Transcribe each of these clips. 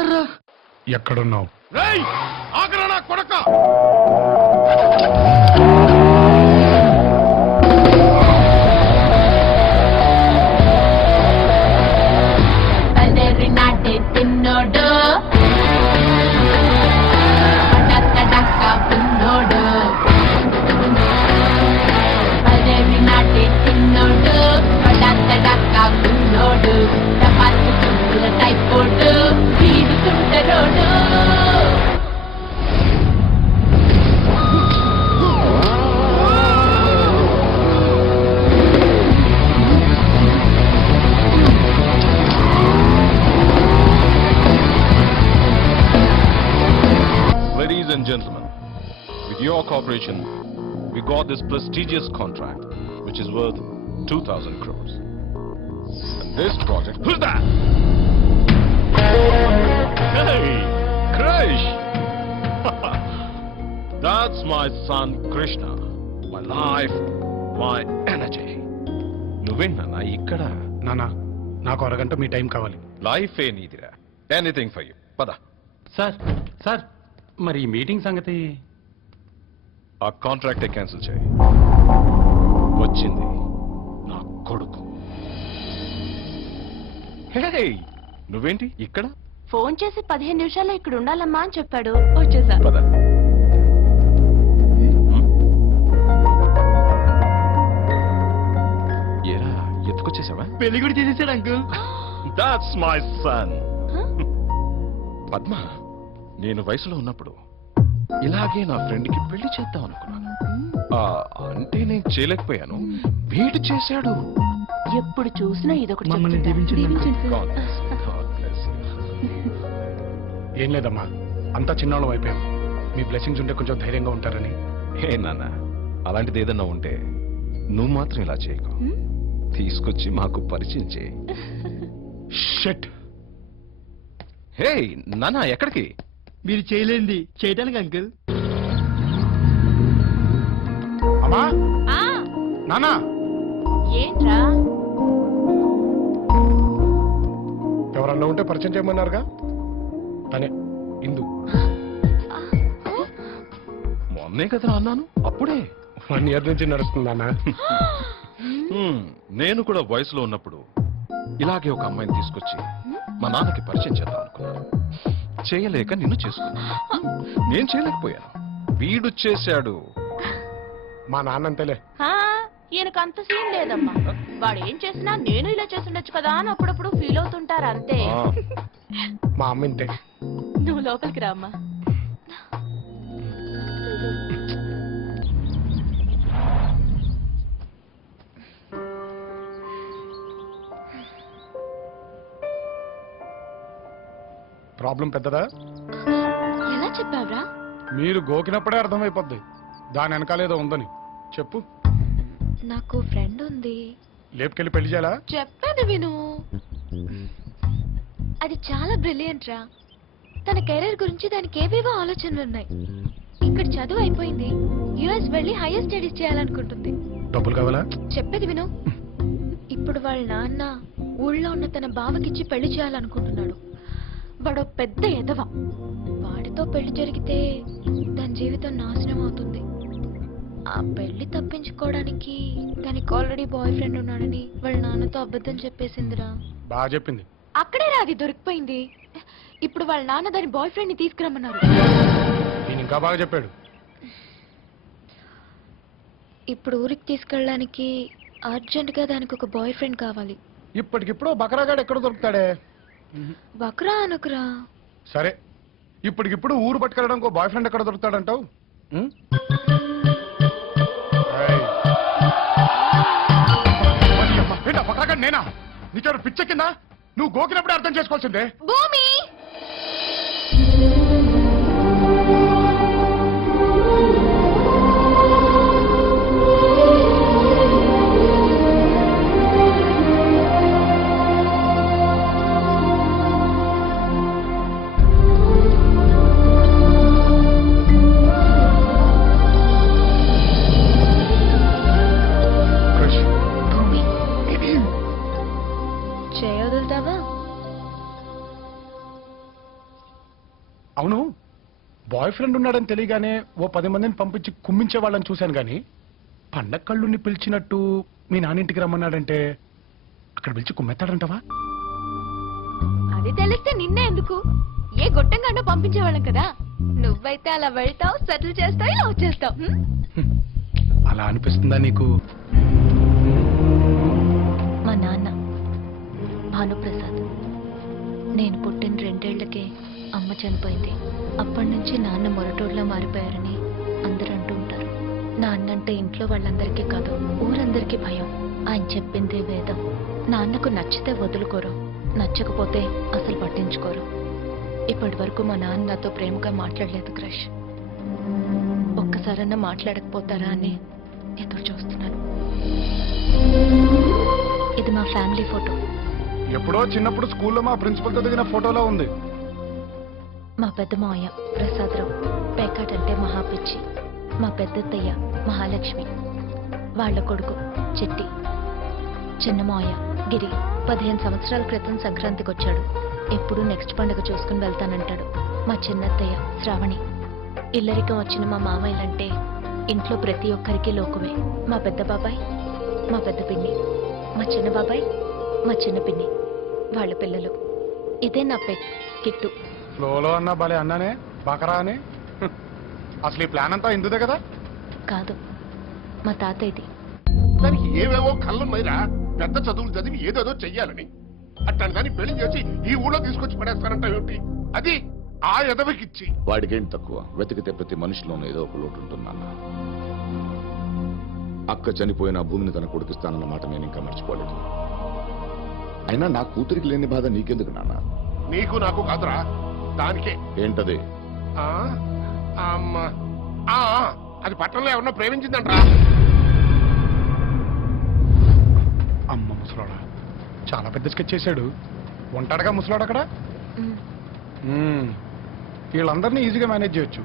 వెళ్ళారా? ఎక్కడున్నావు? ఆగరా నా కొడక! తిన్నోడు డక్క పిన్నోడు పదేవి నాటి తిన్నోడు డక్క పిన్నోడు చపాతి చుట్టుల టైపోడు వీడు చుట్టరోడు. Ladies and gentlemen, with your cooperation, we got this prestigious contract, which is worth 2,000 crores. And this project... Who's that? Hey, Krish! That's my son Krishna. My life, my energy. నువ్వేంటన్నా ఇక్కడ? నానా, నాకు అరగంట మీ టైం కావాలి. Life ఏ నీదిరా. Anything for you. పద. Sir మరి ఈ మీటింగ్ సంగతి? ఆ కాంట్రాక్టే క్యాన్సిల్ చేయి. వచ్చింది నా కొడుకు. హే, నువ్వేంటి ఇక్కడ? ఫోన్ చేసి 15 నిమిషాల్లో ఇక్కడ ఉండాలమ్మా అని చెప్పాడు. వచ్చేసా. పద. ఏరా, ఎత్తుకొచ్చేసావా? పెళ్లి కూడా చేసేసాడు uncle. That's my son. Padma, నేను వయసులో ఉన్నప్పుడు ఇలాగే నా ఫ్రెండ్కి పెళ్లి చేద్దాం అనుకున్నాను. అంటే నేను చేయలేకపోయాను, వీడు చేశాడు. ఎప్పుడు చూసినా ఇదొకటి మమ్మల్ని చెప్తుంటా. దీవించండి. దీవించండి sir. God bless you. God bless you. ఏం లేదమ్మా, అంతా చిన్నవాళ్ళం అయిపోయాం. మీ బ్లెస్సింగ్స్ ఉంటే కొంచెం ధైర్యంగా ఉంటారని. హే నాన్న, అలాంటిది ఏదన్నా ఉంటే నువ్వు మాత్రం ఇలా చేయకు. తీసుకొచ్చి మాకు పరిచయం చేయి. షిట్. హే నాన్న, ఎక్కడికి? మీరు చేయలేంది చేయటానికి అంకుల్. అమ్మా, ఆ, నానా, ఏంట్రా? ఎవరన్నా ఉంటే పరిచయం చేయమన్నారుగా, తనే ఇందు. మొన్నే కదా అన్నాను, అప్పుడే. 1 year నుంచి నడుస్తుంది నాన్న. నేను కూడా వయసులో ఉన్నప్పుడు ఇలాగే ఒక అమ్మాయిని తీసుకొచ్చి మా నాన్నకి పరిచయం చేద్దాం అనుకున్నాను. చేయలేక నిన్ను చేసుకున్నాను. నేను చేయలేకపోయాను, వీడు చేశాడు. మా నాన్న అంతేలే. ఈయనకు అంత సీన్ లేదమ్మా. వాడు ఏం చేసినా నేను ఇలా చేస్తుండొచ్చు కదా అని అప్పుడప్పుడు ఫీల్ అవుతుంటారు అంతే. మా అమ్మ ఇంతే. నువ్వు లోపలికి రామ్మా. ప్రాబ్లం పెద్దదా? ఎలా చెప్పావురా? మీరు గోకినప్పుడే అర్థమైపోద్ది దాని వెనకాలేదో ఉందని. చెప్పు. నాకు ఫ్రెండ్ ఉంది. లేపుకెళ్ళి పెళ్లి చేయాలా? చెప్పేది విను. అది చాలా బ్రిలియంట్ రా. తన కెరీర్ గురించి దానికి ఏవేవో ఆలోచనలు ఉన్నాయి. ఇక్కడ చదువు అయిపోయింది, యుఎస్ వెళ్ళి హైయర్ స్టడీస్ చేయాలనుకుంటుంది. డబ్బులు కావాలా? చెప్పేది విను. ఇప్పుడు వాళ్ళ నాన్న ఊళ్ళో ఉన్న తన బావకిచ్చి పెళ్లి చేయాలనుకుంటున్నాడు. వాడు పెద్ద ఎదవ. వాడితో పెళ్లి జరిగితే దాని జీవితం నాశనం అవుతుంది. ఆ పెళ్లి తప్పించుకోవడానికి దానికి ఆల్రెడీ బాయ్ ఫ్రెండ్ ఉన్నాడని వాళ్ళ నాన్నతో అబద్ధం చెప్పేసిందిరా. బాగా చెప్పింది. అక్కడే రాది దొరికిపోయింది. ఇప్పుడు వాళ్ళ నాన్న దాని బాయ్ ఫ్రెండ్ ని తీసుకురమ్మన్నారు. నేను ఇంకా బాగా చెప్పాడు. ఇప్పుడు ఊరికి తీసుకెళ్ళడానికి అర్జెంట్ గా దానికి ఒక బాయ్ ఫ్రెండ్ కావాలి. ఇప్పటికిప్పుడు బకరాగాడు ఎక్కడ దొరుకుతాడే? బక్రా అనుకురా. సరే, ఇప్పటికిప్పుడు ఊరు పట్టుకెళ్ళడానికి ఒక బాయ్ ఫ్రెండ్ ఎక్కడ దొరుకుతాడంటావు? బకరాగాడు నేనా? నీకేమైనా పిచ్చ కింద? నువ్వు గోకినప్పుడే అర్థం చేసుకోవాల్సిందే. భూమి బాయ్ ఫ్రెండ్ ఉన్నాడని తెలియగానే ఓ 10 మందిని పంపించి కుమ్మించే వాళ్ళని చూశాను కానీ పండగ కళ్ళుని పిలిచినట్టు మీ నాన్నింటికి రమ్మన్నాడంటే అక్కడ పిలిచి కుమ్మెత్తాడంటవా? అది తెలిస్తే నిన్నే ఎందుకు, ఏ గొట్టంగానో పంపించేవాళ్ళం కదా. నువ్వైతే అలా వెళ్తావు, సెటిల్ చేస్తావు, ఇలా వచ్చేస్తావు. అలా అనిపిస్తుందా నీకు? మా నాన్న భానుప్రసాద్, నేను పుట్టిన 2 ఏళ్లకే అమ్మ చనిపోయింది. అప్పటి నుంచి నాన్న మొరటోడ్లా మారిపోయారని అందరూ అంటూ ఉంటారు. నాన్నంటే ఇంట్లో వాళ్ళందరికీ కాదు, ఊరందరికీ భయం. ఆయన చెప్పిందే వేదం. నాన్నకు నచ్చితే వదులుకోరు, నచ్చకపోతే అసలు పట్టించుకోరు. ఇప్పటి వరకు మా నాన్న నాతో ప్రేమగా మాట్లాడలేదు క్రష్. ఒక్కసారన్నా మాట్లాడకపోతారా అని ఎదురు చూస్తున్నాను. ఇది మా ఫ్యామిలీ ఫోటో. ఎప్పుడో చిన్నప్పుడు స్కూల్లో మా ప్రిన్సిపల్తో దిగిన ఫోటోలో ఉంది. మా పెద్ద మావయ్య ప్రసాదరావు పేకాట్ అంటే మహాపిచ్చి. మా పెద్దత్తయ్య మహాలక్ష్మి, వాళ్ళ కొడుకు చిట్టి. చిన్న మావయ్య గిరి 15 సంవత్సరాల క్రితం సంక్రాంతికి వచ్చాడు. ఎప్పుడు నెక్స్ట్ పండుగ చూసుకుని వెళ్తానంటాడు. మా చిన్నత్తయ్య శ్రావణి. ఇల్లరికం వచ్చిన మా మామయ్యలంటే ఇంట్లో ప్రతి ఒక్కరికి లోకువే. మా పెద్ద బాబాయ్, మా పెద్ద పిన్ని, మా చిన్న బాబాయ్, మా చిన్న పిన్ని, వాళ్ళ పిల్లలు. ఇదే నా పెట్ కిట్టు. ఫ్లోలో అన్నా భలే అన్నానే బకరా అని. అసలు ఈ ప్లాన్ అంతా ఇందుదే కదా? కాదు, మా తాతయ్యది. దానికి ఏవేవో కళ్ళున్నాయిరా, పెద్ద చదువులు చదివి ఏదేదో చెయ్యాలని. అట్లాంటి దాన్ని పెళ్లి చేసి ఈ ఊళ్ళో తీసుకొచ్చి పడేస్తారంట ఏమిటి? అది ఆ ఎదవికిచ్చి. వాడికేం తక్కువ, వెతికితే ప్రతి మనిషిలోనూ ఏదో ఒక లోటు ఉంటుందన్న. అక్క చనిపోయిన భూమిని తన కొడుకిస్తానన్న మాట నేను ఇంకా మర్చిపోలేదు. అయినా నా కూతురికి లేని బాధ నీకెందుకు నాన్న? నీకు నాకు కాదురా, దానికే. ఏంటది? ఆ, అమ్మ, ఆ, అది పట్టణంలో ఎవరన్నా ప్రేమించిందంట్రా. అమ్మ ముసలోడా, చాలా పెద్ద స్కెచ్ చేశాడు. ఉంటాడుగా ముసలోడు అక్కడ. వీళ్ళందరినీ ఈజీగా మేనేజ్ చేయొచ్చు.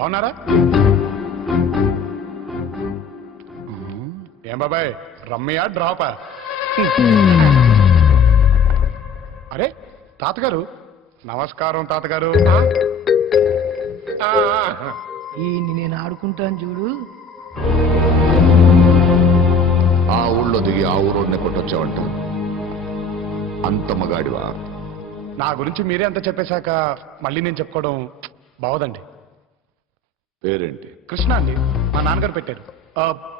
బాగున్నారా? ఏం బాబాయ్, రమ్మయా డ్రాపా? అరే తాతగారు, నమస్కారం తాతగారు. ఈ నేను ఆడుకుంటాను చూడు. ఆ ఊళ్ళో దిగి ఆ ఊరోడిని కొట్టొచ్చావంట. అంత మగాడివా? నా గురించి మీరే అంత చెప్పేశాక మళ్ళీ నేను చెప్పుకోవడం బావదండి. పేరేంటి? కృష్ణ అండి, మా నాన్నగారు పెట్టారు.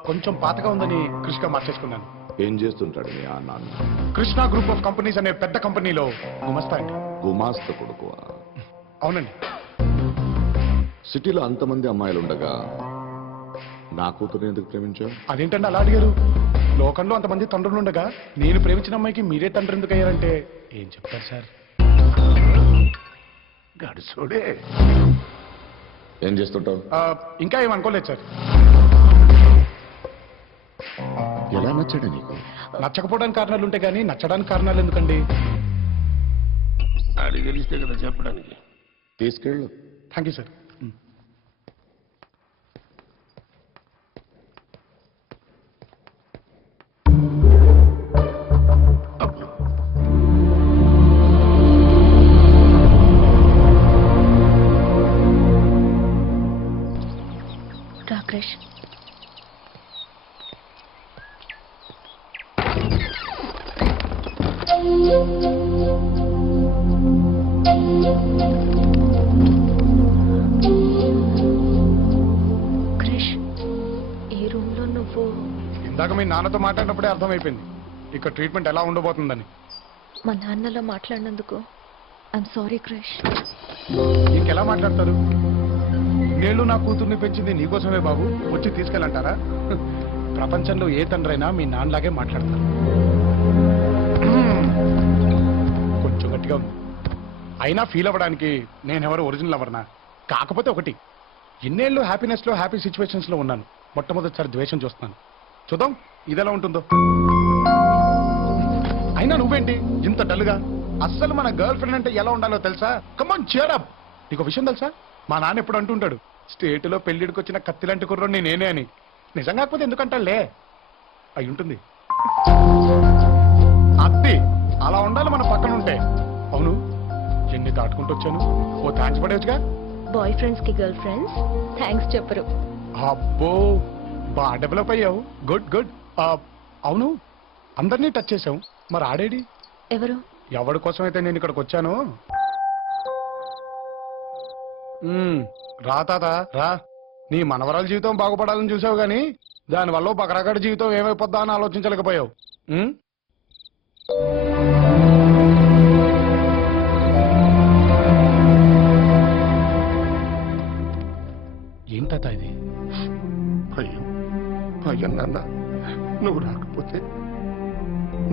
కొంచెం పాతగా ఉందని కృష్ణగా మార్చేసుకున్నాను. ఏం చేస్తుంటాడు మీ ఆ నాన్న? కృష్ణ గ్రూప్ ఆఫ్ కంపెనీస్ అనే పెద్ద కంపెనీలో గుమస్తా అండి. గుమాస్త కొడుకువా? అవునండి. సిటీలో అంతమంది అమ్మాయిలుండగా నా కూతురు ఎందుకు ప్రేమించావు? అదేంటండి అలా అడిగారు? లోకంలో అంతమంది తండ్రులు ఉండగా నేను ప్రేమించిన అమ్మాయికి మీరే తండ్రి ఎందుకు అయ్యారంటే ఏం చెప్తారు సార్? గడుసోడే. ఏం చేస్తుంటావు? ఇంకా ఏమనుకోలేదు సార్. ఎలా నచ్చాడు నీకు? నచ్చకపోవడానికి కారణాలు ఉంటాయి కానీ నచ్చడానికి కారణాలు ఎందుకండి? అడిగి తెలిస్తే కదా చెప్పడానికి. తీసుకెళ్ళు. Thank you sir. Rakesh, Krish, ఈ రూమ్ లో నువ్వు ఇందాక మీ నాన్నతో మాట్లాడినప్పుడే అర్థమైపోయింది ఇక్కడ ట్రీట్మెంట్ ఎలా ఉండబోతుందని. మా నాన్నలో మాట్లాడినందుకు ఐఎమ్ సారీ క్రిష్. ఇంకెలా మాట్లాడతారు? నేను నా కూతుర్ని పెంచింది నీకోసమే బాబు, వచ్చి తీసుకెళ్ళంటారా? ప్రపంచంలో ఏ తండ్రైనా మీ నాన్నలాగే మాట్లాడతారు. కొంచెం గట్టిగా ఉంది. అయినా ఫీల్ అవ్వడానికి నేనెవరు ఒరిజినల్ అవర్నా? కాకపోతే ఒకటి, ఇన్నేళ్ళు హ్యాపీనెస్ లో హ్యాపీ సిచ్యువేషన్స్ లో ఉన్నాను, మొట్టమొదటిసారి ద్వేషం చూస్తున్నాను. చూద్దాం ఇదెలా ఉంటుందో. అయినా నువ్వేంటి ఇంత డల్గా? అస్సలు మన గర్ల్ ఫ్రెండ్ అంటే ఎలా ఉండాలో తెలుసా? కమాన్ cheer up. నీకు విషయం తెలుసా, మా నాన్న ఎప్పుడు అంటుంటాడు, స్టేట్లో పెళ్లిడికి వచ్చిన కత్తిలాంటి కుర్రోని నేనే అని. నిజం కాకపోతే ఎందుకంటాలే, అయి ఉంటుంది. అత్తి అలా ఉండాలి మన పక్కన ఉంటే. అవును, ఎన్ని దాటుకుంటూ వచ్చాను, ఓ థ్యాంక్స్ పడేవచ్చుగా. బాయ్ ఫ్రెండ్స్ కి గర్ల్ ఫ్రెండ్స్ థ్యాంక్స్ చెప్పరు. అబ్బో, బాగా డెవలప్ అయ్యావు. Good good. అవును, అందరినీ టచ్ చేసావు, మరి ఆడేడి? ఎవరు? ఎవరి కోసం అయితే నేను ఇక్కడికి వచ్చాను. రా తాత రా. నీ మనవరాల జీవితం బాగుపడాలని చూసావు గాని దానివల్ల బకరాగడి జీవితం ఏమైపోద్దా అని ఆలోచించలేకపోయావు. ఏం తాత ఇది? అయ్యో అయ్యో నాన్న, నువ్వు రాకపోతే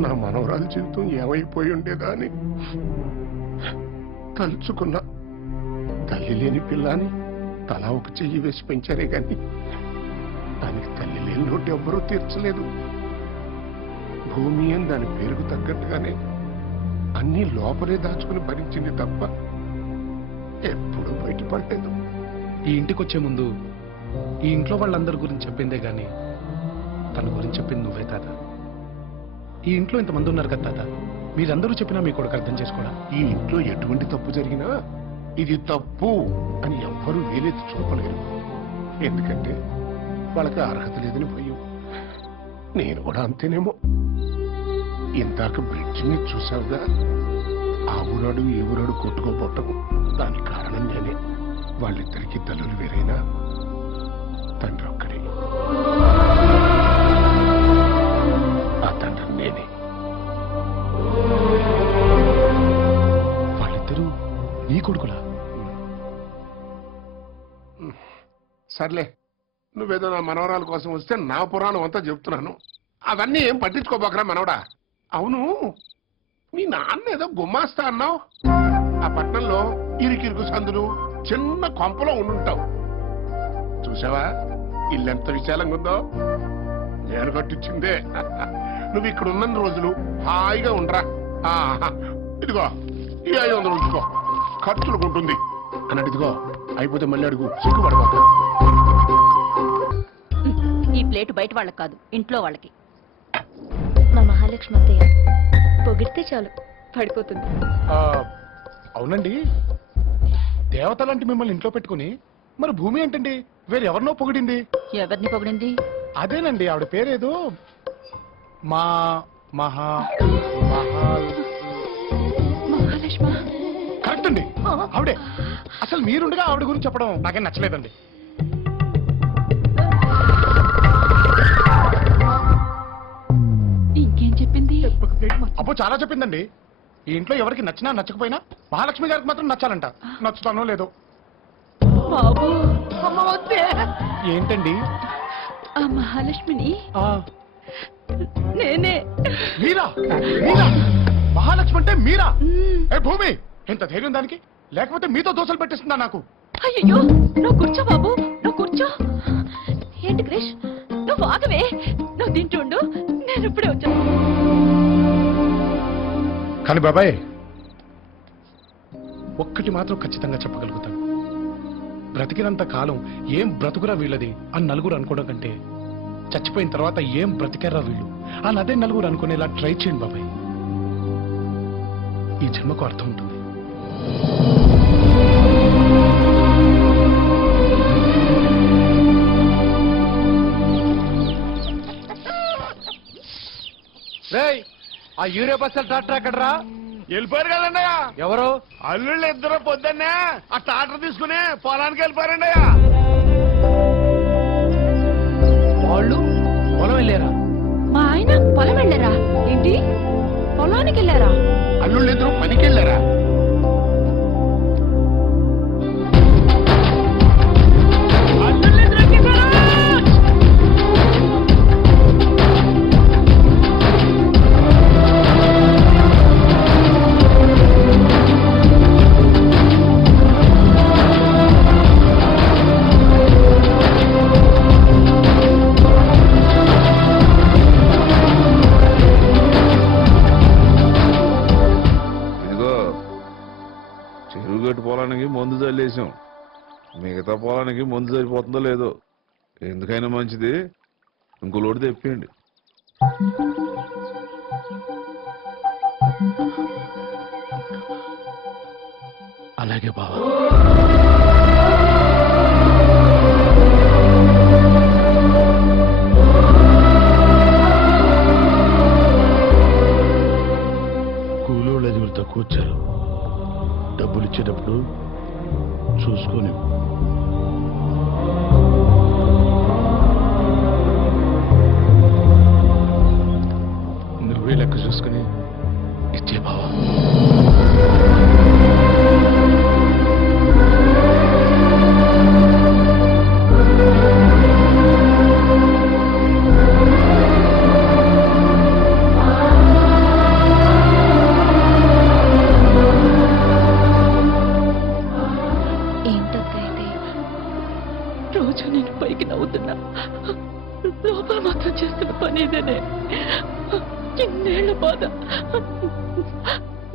నా మనవరాల జీవితం ఏమైపోయి ఉండేదా అని తలుచుకున్నా. తల్లి లేని పిల్లని తలా ఒక చెయ్యి వేసి పెంచారే గాని దానికి తల్లి లేని లోటు ఎవ్వరూ తీర్చలేదు. భూమి అని దాని పేరుకు తగ్గట్టుగానే అన్ని లోపలే దాచుకుని భరించింది తప్ప ఎప్పుడు బయటపడలేదు. ఈ ఇంటికి వచ్చే ముందు ఈ ఇంట్లో వాళ్ళందరి గురించి చెప్పిందే గాని తన గురించి చెప్పింది నువ్వే తాత. ఈ ఇంట్లో ఇంతమంది ఉన్నారు కదా తాత, మీరందరూ చెప్పినా మీ కొడుకు అర్థం చేసుకోవడం. ఈ ఇంట్లో ఎటువంటి తప్పు జరిగినా ఇది తప్పు అని ఎవ్వరూ వేలెత్తి చూపలేరు. ఎందుకంటే వాళ్ళకి అర్హత లేదని భయం. నేను కూడా అంతేనేమో. ఇందాక బ్రిడ్జిని చూసావుగా, ఆ ఊరాడు ఈ ఊరాడు కొట్టుకోపోవటం దానికి కారణం నేనే. వాళ్ళిద్దరికీ తల్లులు వేరైనా తండ్రి ఒక్కడే. ఆ తండ్రి నేనే. వాళ్ళిద్దరూ నీ కొడుకులా? సర్లే, నువ్వేదో నా మనవరాల కోసం వస్తే నా పురాణం అంతా చెప్తున్నాను. అవన్నీ ఏం పట్టించుకోబోకరా మనవడా. అవును, మీ నాన్న ఏదో గుమ్మాస్తా అన్నావు. ఆ పట్టణంలో ఇరుకిరుకు సందులు చిన్న కొంపలో ఉండుంటావు. చూసావా ఇల్లెంత విశాలంగా ఉందో? నేను కట్టించిందే. నువ్వు ఇక్కడ ఉన్న రోజులు హాయిగా ఉండరా. ఇదిగో ఈ 500 ఉంచుకో, ఖర్చులకు ఉంటుంది అన్నట్టు. ఇదిగో అయిపోతే మళ్ళీ అడుగు, సిగ్గుపడబాక. ఈ ప్లేట్ బయట వాళ్ళకి కాదు, ఇంట్లో వాళ్ళకి. మా మహాలక్ష్మి అత్తయ్య పొగిడితే చాలు పడిపోతుంది. అవునండి, దేవతలాంటి మిమ్మల్ని ఇంట్లో పెట్టుకుని మరి భూమి ఏంటండి వేరెవరినో పొగిడింది? ఎవరిని పొగిడింది? అదేనండి, ఆవిడ పేరేదో మా మహా మహాలక్ష్మి కరెక్ట్ అండి, ఆవిడే. అసలు మీరుండగా ఆవిడ గురించి చెప్పడం నాకేం నచ్చలేదండి. ఇంకేం చెప్పింది? అబ్బో చాలా చెప్పిందండి. ఈ ఇంట్లో ఎవరికి నచ్చినా నచ్చకపోయినా మహాలక్ష్మి గారికి మాత్రం నచ్చాలంట. నచ్చుతానో లేదో. బాబు అమ్మ వద్దే. ఏంటండి? ఆ మహాలక్ష్మిని ఆ నేనే. మీరా? మీరా? మహాలక్ష్మి అంటే మీరా? ఏ భూమి, ఎంత ధైర్యం దానికి? లేకపోతే మీతో దోశలు పెట్టిస్తుందా నాకు? అయ్యో, నువ్వు కూర్చో బాబు, నువ్వు కూర్చో. ఏంటి క్రిష్? నువ్వు ఆగవే, నువ్వు తింటుండు, నేను ఇప్పుడే వచ్చాను. కానీ బాబాయ్, ఒక్కటి మాత్రం ఖచ్చితంగా చెప్పగలుగుతాను. బ్రతికినంత కాలం ఏం బ్రతుకురా వీళ్ళది అని నలుగురు అనుకోవడం కంటే చచ్చిపోయిన తర్వాత ఏం బ్రతికారా వీళ్ళు అని అదే నలుగురు అనుకునేలా ట్రై చేయండి బాబాయ్. ఈ జన్మకు అర్థం ఉంటుంది. ఆ యూరియా బస్సులు ట్రాక్టర్ ఎక్కడరా? వెళ్ళిపోయారు కదండి. ఎవరు? అల్లుళ్ళు ఇద్దరు పొద్దున్నే ఆ ట్రాక్టర్ తీసుకుని పొలానికి వెళ్ళిపోయారండి. వాళ్ళు పొలం వెళ్ళారా? మా ఆయన పొలం వెళ్ళారా? ఏంటి, పొలానికి వెళ్ళారా? అల్లుళ్ళు ఇద్దరు పనికి వెళ్ళారా? పొలానికి ముందు సరిపోతుందో లేదో, ఎందుకైనా మంచిది ఇంకో లోటు తెప్పియండి. అలాగే బావా. కూలోళ్ళది మీరు తక్కువ వచ్చారు. డబ్బులు ఇచ్చేటప్పుడు చూసుకొని నువ్వే లెక్క చూసుకుని ఇచ్చే బావా. రోజు నేను పైకి నవ్వుతున్నా, లోపల మాత్రం చేస్తున్న పని ఇదేనే. ఇన్నేళ్ల బాధ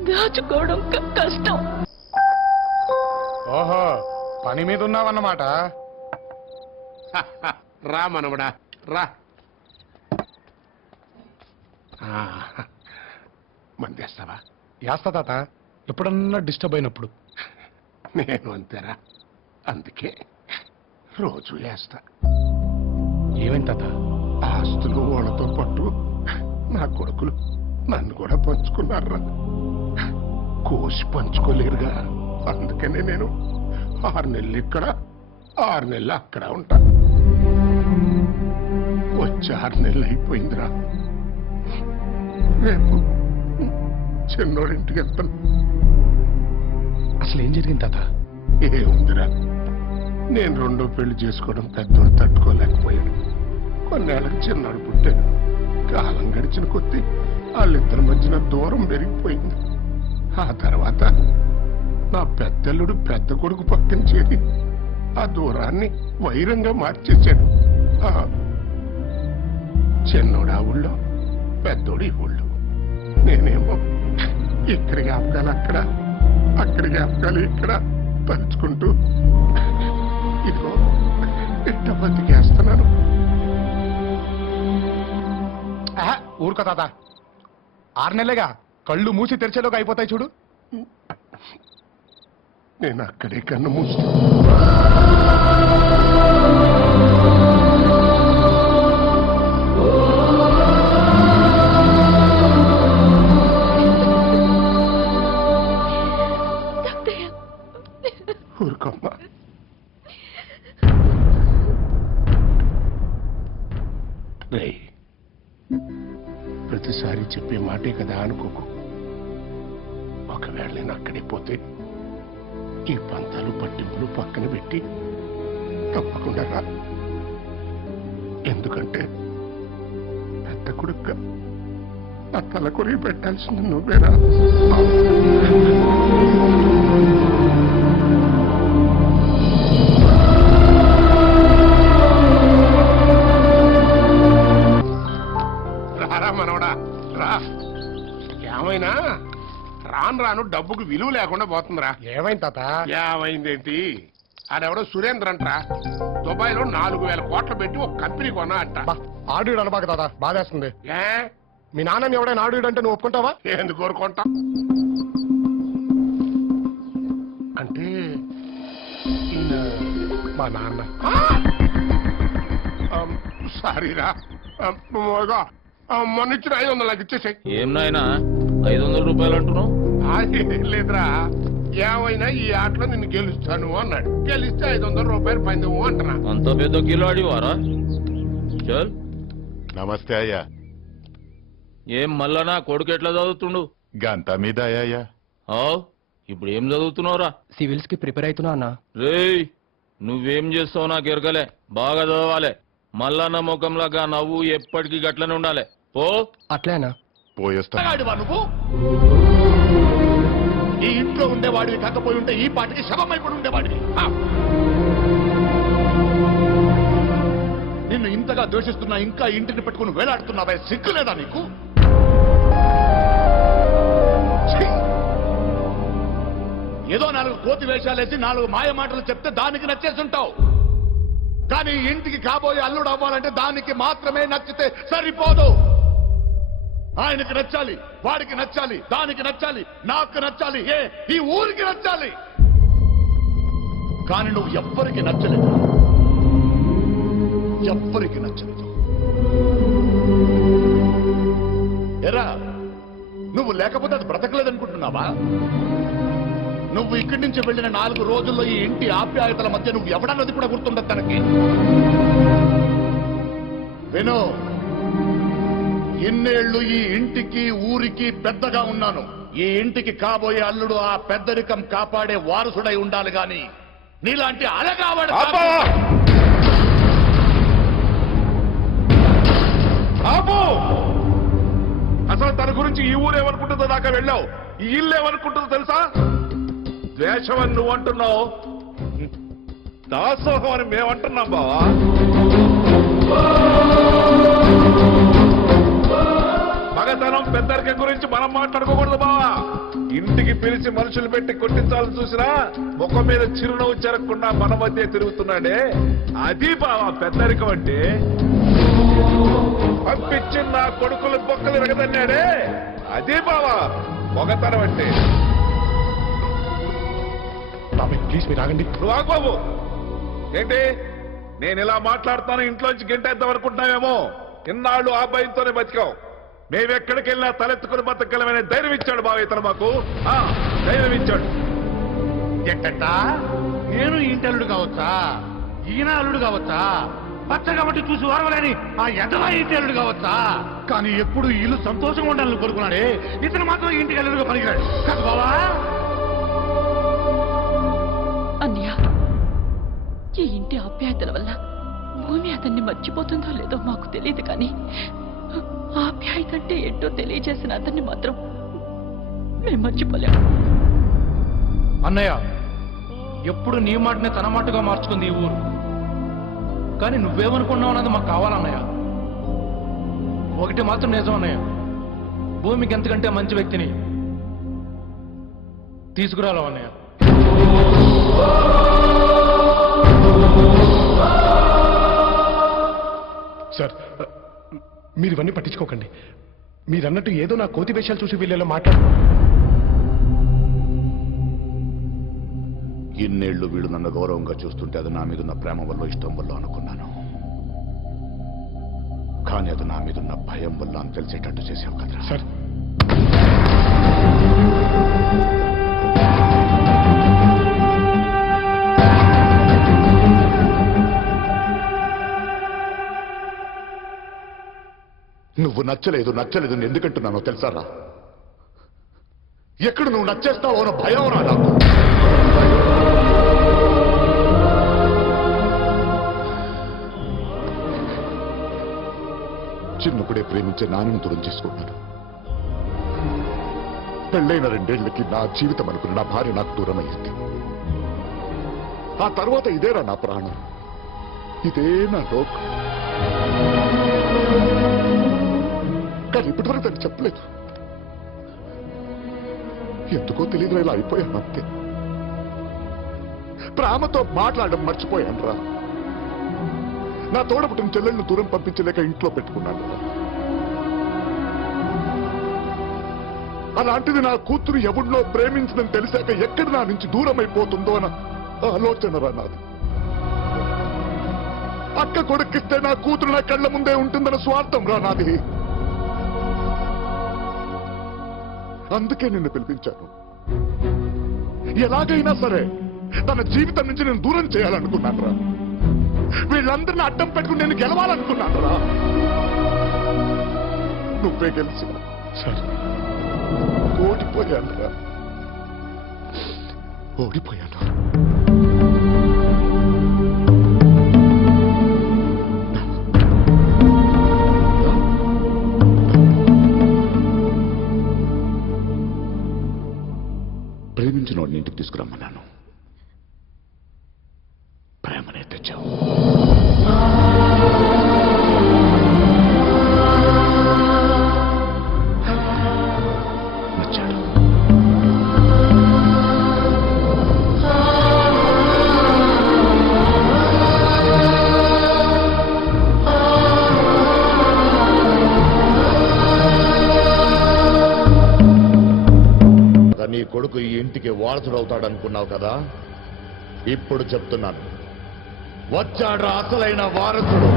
దాచుకోవడం కష్టం. ఓహో, పని మీద ఉన్నావన్నమాట. రా మనవడా రా. మందేస్తావా? యాస్తా తాత, ఎప్పుడన్నా డిస్టర్బ్ అయినప్పుడు. నేను అంతేరా, అందుకే రోజు వేస్తా. ఏమైంది తాత? ఆస్తులు వాళ్ళతో పాటు నా కొడుకులు నన్ను కూడా పంచుకున్నారా. కోసి పంచుకోలేరుగా, అందుకనే నేను 6 నెలలు ఇక్కడ 6 నెలలు అక్కడ ఉంటా. వచ్చి 6 నెలలు అయిపోయిందిరా. రేపు చిన్నోడింటికి వెళ్తాను. అసలు ఏం జరిగింది తాత? ఏముందిరా, నేను 2వ పెళ్లి చేసుకోవడం పెద్దోడు తట్టుకోలేకపోయాడు. కొన్నేళ్ళకి చిన్నాడు పుట్టాడు. కాలం గడిచిన కొద్దీ వాళ్ళిద్దరి మధ్యన దూరం పెరిగిపోయింది. ఆ తర్వాత నా పెద్దల్లుడు పెద్ద కొడుకు పక్కన చేరి ఆ దూరాన్ని వైరంగా మార్చేశాడు. చిన్నోడు ఆ ఊళ్ళో, పెద్దోడు ఈ ఊళ్ళో. నేనేమో ఇక్కడికి ఆపగాలి అక్కడ, అక్కడికి ఆపగాలి ఇక్కడ తలుచుకుంటూ ఇదిగో ఇట్ట బతికేస్తున్నాను. ఊరుకో తాత, 6 నెలలేగా, కళ్ళు మూసి తెరిచేలోకి అయిపోతాయి చూడు. నేను అక్కడే కన్ను మూస్తా. ఊరుకోమ్మా. రేయ్, ప్రతిసారి చెప్పే మాటే కదా అనుకోకు. ఒకవేళ నేను అక్కడే పోతే ఈ పంతాలు పట్టింపులు పక్కన పెట్టి తప్పకుండా రా. ఎందుకంటే పెద్ద కొడుకు నా తల కొరిగి పెట్టాల్సింది నువ్వేరా. రారా మనవడా రా. ఏమైనా రాను రాను డబ్బుకు విలువ లేకుండా పోతుందిరా. ఏమైంది తాత? ఏమైందేంటి, ఆడెవడో సురేంద్ర అంటరా దుబాయ్ లో 4,000 కోట్లు పెట్టి ఒక కంపెనీ కొన్నా అంట. ఆడు అనబాక తాత, బాధేస్తుంది. ఏ మీ నాన్నని ఎవడైనా ఆడు అంటే నువ్వు ఒప్పుకుంటావా? ఎందుకు కోరుకుంటా? అంటే ఈయన మా నాన్న. సారీరా, మొన్న ఇచ్చిన 500 నాకు ఇచ్చేసాయి. ఏం నాయనా 500 రూపాయలు అంటున్నావు? లేదురా, ఏమైనా ఈ ఆటలో నిన్ను గెలుస్తాను అన్నాడు. గెలిస్తే 500 రూపాయలు పందెము అంటున్నా. అంత పెద్ద కిలాడి వారా? చల్. నమస్తే అయ్యా. ఏం మళ్ళా నా కొడుకు ఎట్లా చదువుతుండు? గంతా మీద అయ్యా. ఇప్పుడు ఏం చదువుతున్నావురా? సివిల్స్ కి ప్రిపేర్ అవుతున్నా అన్న. రేయ్, నువ్వేం చేస్తావు నాకు ఎరగలే. బాగా చదవాలి. మల్లన్న ముఖంలాగా నవ్వు ఎప్పటికీ గట్లనే ఉండాలి. ఓ అట్లేనా? పోయేస్తా. నువ్వు ఈ ఇంట్లో ఉండేవాడివి కాకపోయి ఉంటే ఈ పాటికి శవమైపడి ఉండేవాడివి. నిన్ను ఇంతగా ద్వేషిస్తున్నా ఇంకా ఇంటిని పెట్టుకుని వేలాడుతున్నావే, సిగ్గులేదా నీకు? ఏదో 4 కోతి వేషాలేసి 4 మాయ మాటలు చెప్తే దానికి నచ్చేస్తుంటావు. కానీ ఇంటికి కాబోయే అల్లుడు అవ్వాలంటే దానికి మాత్రమే నచ్చితే సరిపోదు. ఆయనకి నచ్చాలి, వాడికి నచ్చాలి, దానికి నచ్చాలి, నాకు నచ్చాలి, ఈ ఊరికి నచ్చాలి. కానీ నువ్వు ఎవ్వరికి నచ్చలేదు, ఎవ్వరికి నచ్చలేదు. ఎరా, నువ్వు లేకపోతే అది బ్రతకలేదనుకుంటున్నావా? నువ్వు ఇక్కడి నుంచి వెళ్ళిన 4 రోజుల్లో ఈ ఇంటి ఆప్యాయతల మధ్య నువ్వు ఎవడన్నది కూడా గుర్తుండదు తనకి. విను, ఇన్నేళ్లు ఈ ఇంటికి ఊరికి పెద్దగా ఉన్నాను. ఈ ఇంటికి కాబోయే అల్లుడు ఆ పెద్దరికం కాపాడే వారసుడై ఉండాలి గాని నీలాంటి అలగావాడు కాదు. అసలు తన గురించి ఈ ఊరేమనుకుంటుందో దాకా వెళ్ళావు. ఈ ఇల్లు ఏమనుకుంటుందో తెలుసా? ద్వేషం అని నువ్వు అంటున్నావు, దాసోహం అని మేమంటున్నాం బావా. మగతనం పెద్దరికం గురించి మనం మాట్లాడుకోకూడదు బావా. ఇంటికి పిలిచి మనుషులు పెట్టి కొట్టించాలని చూసినా ముఖం మీద చిరునవ్వు జరగకుండా మన మధ్య తిరుగుతున్నాడే, అది బావా పెద్దరికం అంటే. పంపించి నా కొడుకులు బొక్కలు ఎరగదన్నాడే, అదే బావా మొగతనం అంటే. ప్లీజ్ మీరు ఆగండి. నువ్వు ఆగబాబు. ఏంటి నేను ఇలా మాట్లాడుతాను ఇంట్లోంచి గెంటేద్దాం అనుకుంటున్నావేమో. ఇన్నాళ్ళు ఆ భయంతోనే బతికావు. మేమెక్కడికి వెళ్ళినా తలెత్తుకుని బతకగలమనే ధైర్యం ఇచ్చాడు బావ ఇతను మాకు. ధైర్యం ఇచ్చాడు. ఎట్టా నేను ఇంటి అల్లుడు కావచ్చా, ఈయన అల్లుడు కావచ్చా, పచ్చ కాబట్టి చూసి వారవలేని ఆ ఎదవా ఇంటి అల్లుడు కావచ్చా? కానీ ఎప్పుడు ఇల్లు సంతోషంగా ఉండాలని కోరుకున్నాడే, ఇతను మాత్రం ఇంటికి అల్లుడుగా పనికిరాడు కాదు బావా. అన్నయ్య, ఈ ఇంటి ఆప్యాయతల వల్ల భూమి అతన్ని మర్చిపోతుందో లేదో మాకు తెలియదు, కానీ ఆప్యాయత అంటే ఏంటో తెలియజేసిన అతన్ని మాత్రం మేము మర్చిపోలేము. అన్నయ్య, ఎప్పుడు నీ మాటనే తన మాటగా మార్చుకుంది ఈ ఊరు. కానీ నువ్వేమనుకున్నావు అన్నది మాకు కావాలన్నయ్య. ఒకటి మాత్రం నిజం అన్నయ్య, భూమికి ఎంతకంటే మంచి వ్యక్తిని తీసుకురాలేవు అన్నయ్య. సార్, మీరు ఇవన్నీ పట్టించుకోకండి. మీరన్నట్టు ఏదో నా కోతి వేషాలు చూసి వీళ్ళలో మాట్లాడు. ఇన్నేళ్లు వీళ్ళు నన్ను గౌరవంగా చూస్తుంటే అది నా మీదున్న ప్రేమ వల్ల, ఇష్టం వల్ల అనుకున్నాను. కానీ అది నా మీదున్న భయం వల్ల అని తెలిసేటట్టు చేసావు కదరా. సార్, నువ్వు నచ్చలేదు నచ్చలేదు ఎందుకంటున్నానో తెలుసారా? ఎక్కడ నువ్వు నచ్చేస్తావో అన్న భయం రా నాకు. చిన్నప్పుడే ప్రేమించే నాన్నను దూరం చేసుకున్నాను. పెళ్ళైన 2 ఏళ్లకి నా జీవితం అనుకుని నా భార్య నాకు దూరం అయ్యింది. ఆ తర్వాత ఇదేరా నా ప్రాణం, ఇదే నా లోకం. కానీ ఇప్పటివరకు దాన్ని చెప్పలేదు. ఎందుకో తెలియదు, ఇలా అయిపోయాను అంతే. ప్రేమతో మాట్లాడడం మర్చిపోయాను రా. నా తోడపుట్టిన చెల్లెళ్ళను దూరం పంపించలేక ఇంట్లో పెట్టుకున్నాను. అలాంటిది నా కూతురు ఎవరినో ప్రేమించదని తెలిసాక ఎక్కడ నా నుంచి దూరం అయిపోతుందో అన్న ఆలోచన రా నాది. అక్క కొడుకిస్తే నా కూతురు నా కళ్ళ ముందే ఉంటుందన్న స్వార్థం రా నాది. అందుకే నిన్ను పిలిపించాను. ఎలాగైనా సరే తన జీవితం నుంచి నేను దూరం చేయాలనుకున్నాను రా. వీళ్ళందరినీ అడ్డం పెట్టుకుని నేను గెలవాలనుకున్నాను రా. నువ్వే గెలిచిన. సార్, ఓడిపోయాను రా, ఓడిపోయాను. ప్రేమించిన వాడిని ఇంటికి తీసుకురమ్మన్నాను. ప్రేమనే తెచ్చావు. నచ్చాడు. వారసుడు అవుతాడనుకున్నావు కదా, ఇప్పుడు చెప్తున్నాను, వచ్చాడ్రా అసలైన వారసుడు,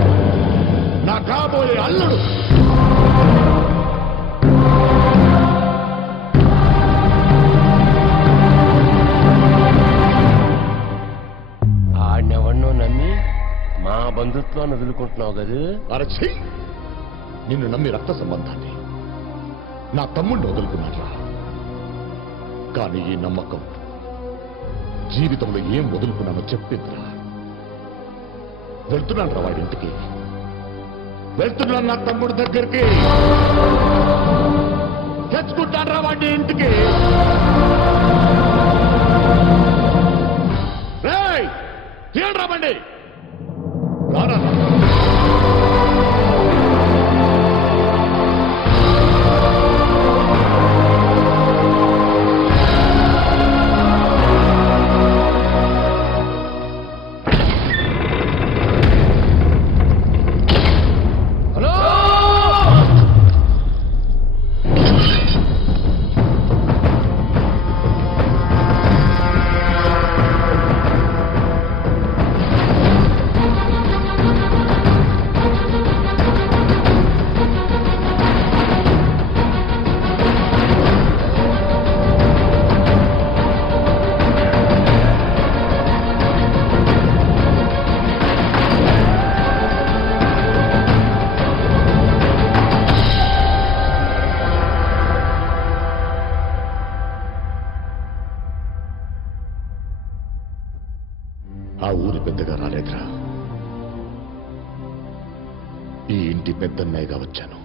నా కాబోయే అల్లుడు. ఆడినెవన్నో నమ్మి మా బంధుత్వాన్ని వదులుకుంటున్నావు కదా. అరచి, నిన్ను నమ్మి రక్త సంబంధాన్ని, నా తమ్ముడిని వదులుకున్నారా. కానీ ఈ నమ్మకం జీవితంలో ఏం వదులుకున్నానో చెప్పిందిరా. వెళ్తున్నాను రా వాడింటికి, వెళ్తున్నాను నా తమ్ముడి దగ్గరికి, తెచ్చుకుంటాను రా వాడి ఇంటికి. తీయండి రాబండి, రారా. ఆ ఊరి పెద్దగా రాలేదురా, ఈ ఇంటి పెద్దన్నయ్యగా వచ్చాను.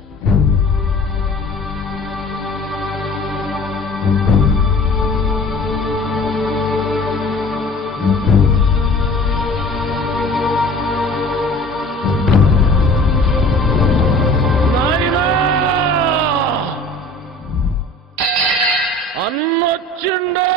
అన్నొచ్చిండో.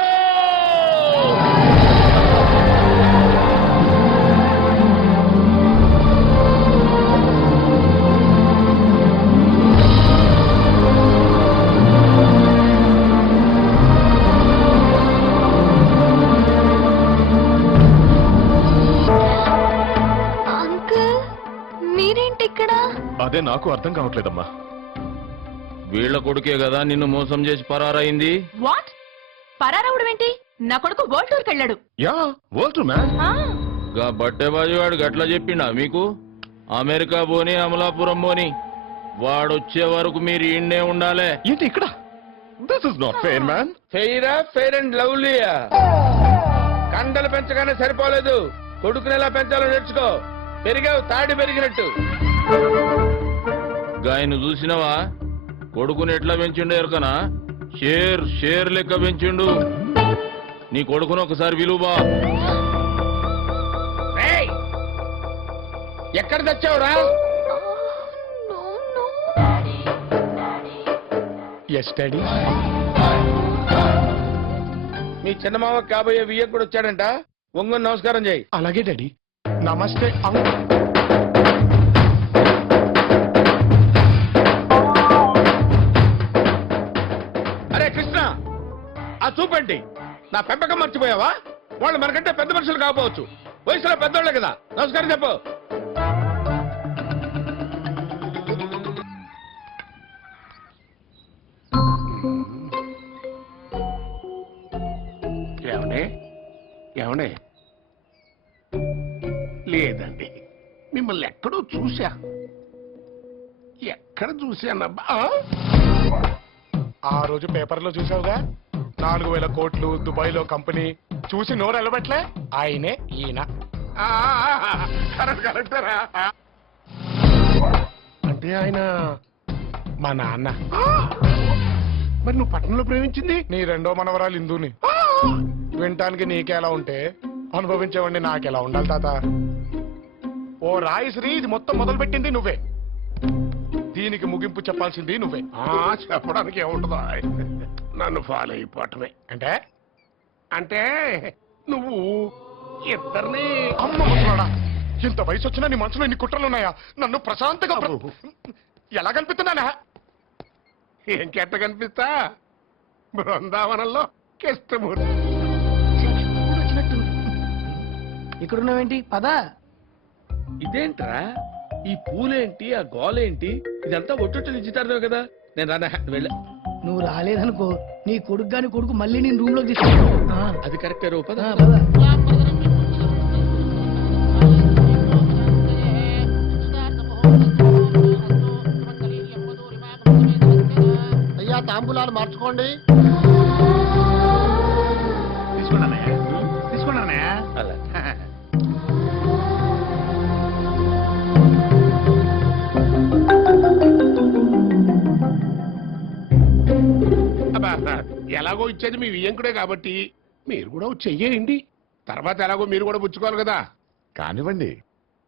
అంకుల్, మీరేంటి ఇక్కడ? అదే నాకు అర్థం కావట్లేదమ్మా. వీళ్ళ కొడుకే కదా నిన్ను మోసం చేసి పరారైంది. వాట్? పరారవుడు ఏంటి? నా కొడుకు వరల్డ్ టూర్కి వెళ్ళాడు. Yeah, world tour man. గా బట్టెబాజీ వాడు గట్లా చెప్పిండా మీకు? అమెరికా పోని అమలాపురం పోని వాడొచ్చే వరకు మీరు ఈయన్నే ఉండాలే. ఏంటి ఇక్కడ? This is not fair man. ఫెయిరా? ఫెయిర్ అండ్ లవ్లీయా? కండలు పెంచగానే సరిపోలేదు, కొడుకుని ఎలా పెంచాలో నేర్చుకో. పెరిగావు తాడి పెరిగినట్టు. గాయను చూసినవా? కొడుకుని ఎట్లా పెంచిండు ఎరకనా? షేర్ లెక్క పెంచిండు. నీ కొడుకును ఒకసారి విలువా. ఎక్కడ తెచ్చావురా? Yes daddy. మీ చిన్నమామ కాబోయే వియ్యకుడు వచ్చాడంట, ఒంగొని నమస్కారం చేయి. అలాగే డాడీ. నమస్తే అంకుల్. అరే కృష్ణ, ఆ చూపండి. నా పెంపకం మర్చిపోయావా? వాళ్ళు మనకంటే పెద్ద మనుషులు కాకపోవచ్చు, వయసులో పెద్దోళ్లే కదా. నమస్కారం చెప్పు. ఏమండే? లేదండి, మిమ్మల్ని ఎక్కడో చూశా. ఎక్కడ చూశానబ్బా? ఆ రోజు పేపర్లో చూసావుగా, 4,000 కోట్లు దుబాయ్లో కంపెనీ. చూసి నోరు ఎలబట్లే. ఆయనే ఈయన. కరెక్టరా? అంటే ఆయన మా నాన్న. మరి నువ్వు పట్టణంలో ప్రేమించింది నీ రెండో మనవరాలు ఇందుని. వినటానికి నీకెలా ఉంటే అనుభవించేవాడిని నాకెలా ఉండాలి తాత? ఓ రాయశ్రీ, ఇది మొత్తం మొదలు పెట్టింది నువ్వే, దీనికి ముగింపు చెప్పాల్సింది నువ్వే. చెప్పడానికి ఏముంటుందా? నన్ను ఫాలో అయిపోవటమే. అంటే అంటే నువ్వు ఇద్దరిని. అమ్మ ముసలాడా, ఇంత వయసు వచ్చినా నీ మనసులో ఇన్ని కుట్రలున్నాయా? నన్ను ప్రశాంతంగా ఎలా కనిపిస్తున్నానా? ఏం కెట్ట కనిపిస్తా? బృందావనంలో కృష్ణమూర్తి. ఇక్కడున్నావేంటి పదా. ఇదేంట్రా ఈ పూలేంటి ఆ గోలేంటి ఇదంతా ఒట్టొట్టు నిశ్చితార్థమే కదా నేను రానా వెళ్ళ నువ్వు రాలేదనుకో నీ కొడుకు గాని కొడుకు మళ్ళీ నేను రూమ్ లోకి తీసుకుంటా. అది కరెక్టే రూపద పద. అయ్యా తాంబూలాలు మార్చుకోండి. అలా అబ్బా, ఎలాగో ఇచ్చేది మీ వియ్యంకుడే కాబట్టి మీరు కూడా చెయ్యేయండి. తర్వాత ఎలాగో మీరు కూడా పుచ్చుకోవాలి కదా. కానివ్వండి.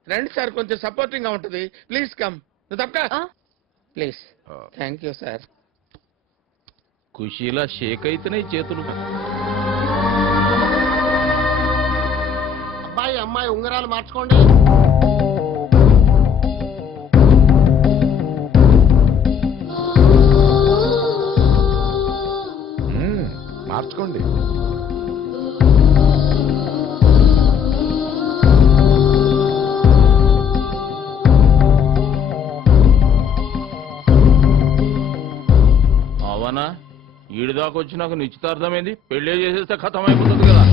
రండి సార్ కొంచెం సపోర్టింగ్ గా ఉంటది ప్లీజ్ కమ్ నువ్వు తప్పక ప్లీజ్ థ్యాంక్ యూ సార్ ఖుషీలా షేక్ అయితేనే చేతులు. అబ్బాయి అమ్మాయి ఉంగరాలు మార్చుకోండి. మార్చుకోండి. అవనా ఈడు దాకా వచ్చి నాకు నిశ్చితార్థమైంది, పెళ్ళే చేసేస్తే ఖతం అయిపోతుంది కదా.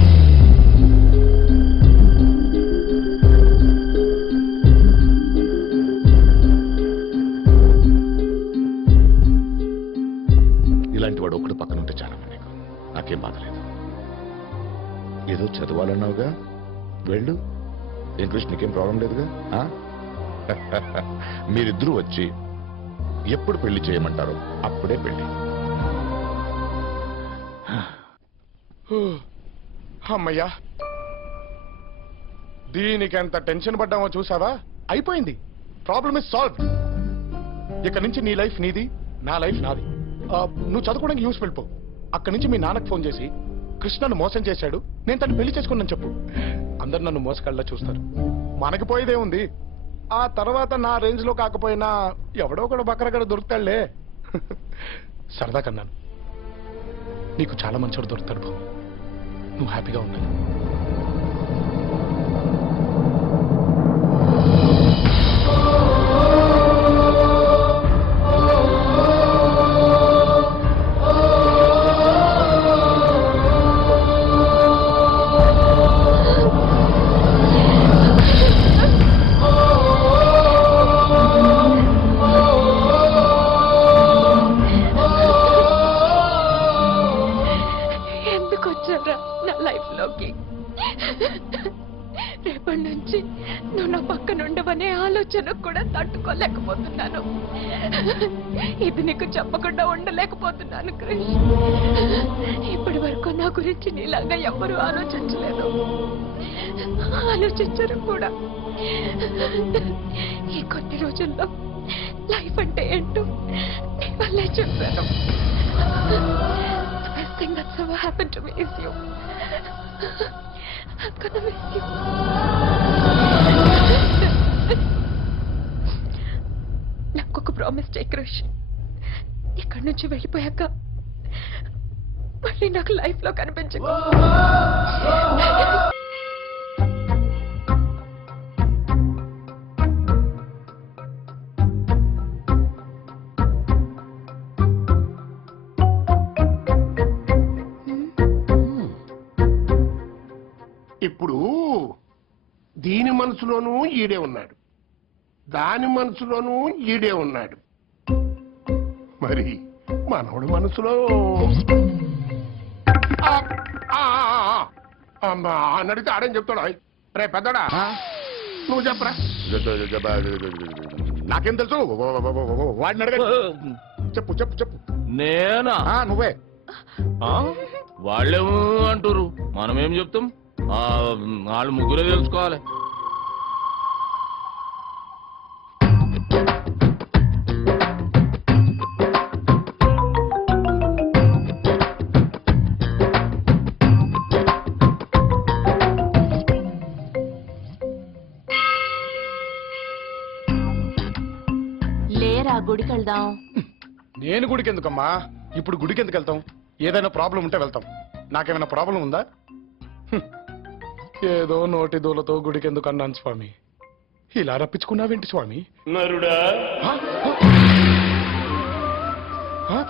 ఇలాంటి వాడు ఒక్కడు పక్కన ఉంటే చాలా నీకు నాకేం బాధలేదు. ఏదో చదవాలన్నావుగా, వెళ్ళు. ఏం కృష్ణ నీకేం ప్రాబ్లం లేదుగా. మీరిద్దరూ వచ్చి ఎప్పుడు పెళ్లి చేయమంటారో అప్పుడే పెళ్లి. అమ్మయ్యా, దీనికి ఎంత టెన్షన్ పడ్డామో చూసావా? అయిపోయింది. Problem is solve. ఇక నుంచి నీ లైఫ్ నీది, నా లైఫ్ నాది. నువ్వు చదువుకోవడానికి యూస్ వెళ్ళిపో. అక్కడి నుంచి మీ నాన్నకు ఫోన్ చేసి కృష్ణను మోసం చేశాడు, నేను తను పెళ్లి చేసుకున్నాను చెప్పు. అందరు నన్ను మోసకల్లా చూస్తారు. మనకి పోయేదే ఉంది. ఆ తర్వాత నా రేంజ్ లో కాకపోయినా ఎవడో ఒకడు బక్కరగడ దొరుకుతాడులే. సరదా కన్నాను. నీకు చాలా మంచోడు దొరుకుతాడు బాబు. నువ్వు హ్యాపీగా ఉండాలి. ఎందుకు వచ్చారా నా లైఫ్ లోకి? రేపటి నుంచి నువ్వు నా పక్కన ఉండవనే ఆలోచన కూడా తట్టుకోలేకపోతున్నాను. ఇది నీకు చెప్పకుండా ఉండలేకపోతున్నాను క్రిష్. ఇప్పటి వరకు నా గురించి నీలాగా ఎవ్వరూ ఆలోచించలేదు, ఆలోచించరు కూడా. ఈ కొద్ది రోజుల్లో లైఫ్ అంటే ఏంటో నీ వల్లే చెప్పాను. The best thing that's ever happened to me is you. I'm gonna miss you. నాకొక ప్రామిస్ చేయి క్రిష్. ఇక్కడి నుంచి వెళ్ళిపోయాక మళ్ళీ నాకు లైఫ్ లో కనిపించకు. ఇప్పుడు దీని మనసులోనూ ఈడే ఉన్నాడు, దాని మనసులోనూ ఈడే ఉన్నాడు. మరి మనవడు మనసులో అని అడిగితే ఆడని చెప్తాడు. రే పెద్దడా, నువ్వు చెప్పరా. నాకేం తెలుసు? వాడిని అడగ. చెప్పు చెప్పు చెప్పు. నేనా? నువ్వే. వాళ్ళేమో అంటారు, మనమేం చెప్తాం? వాళ్ళు ముగ్గురే తెలుసుకోవాలి. లేరా గుడికి వెళ్దాం. నేను గుడికి ఎందుకమ్మా? ఇప్పుడు గుడికి ఎందుకు వెళ్తాం? ఏదైనా ప్రాబ్లం ఉంటే వెళ్తాం. నాకేమైనా ప్రాబ్లం ఉందా? ఏదో నోటి దూలతో గుడికెందుకు అన్నాను స్వామి. ఇలా రప్పించుకున్నావేంటి స్వామి? నరుడా హ? హ?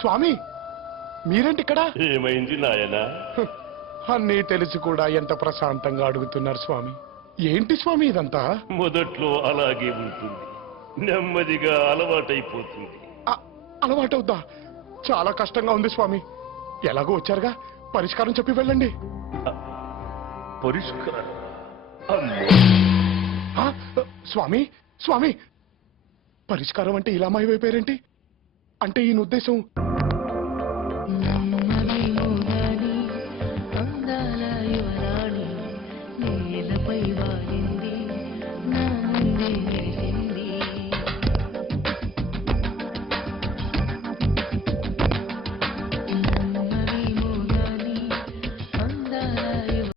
స్వామి మీరేంటి ఇక్కడ? ఏమైంది నాయనా? అన్నీ తెలిసి కూడా ఎంత ప్రశాంతంగా అడుగుతున్నారు స్వామి. ఏంటి స్వామి ఇదంతా? మొదట్లో అలాగే ఉంటుంది, నెమ్మదిగా అలవాటైపోతుంది. అలవాటవుద్దా? చాలా కష్టంగా ఉంది స్వామి. ఎలాగో వచ్చారుగా, పరిష్కారం చెప్పి వెళ్ళండి. పరిష్కారం అమ్మో. ఆ, స్వామి స్వామి పరిష్కారం అంటే ఇలా మాయమైపోయారేంటి? అంటే ఈయన ఉద్దేశం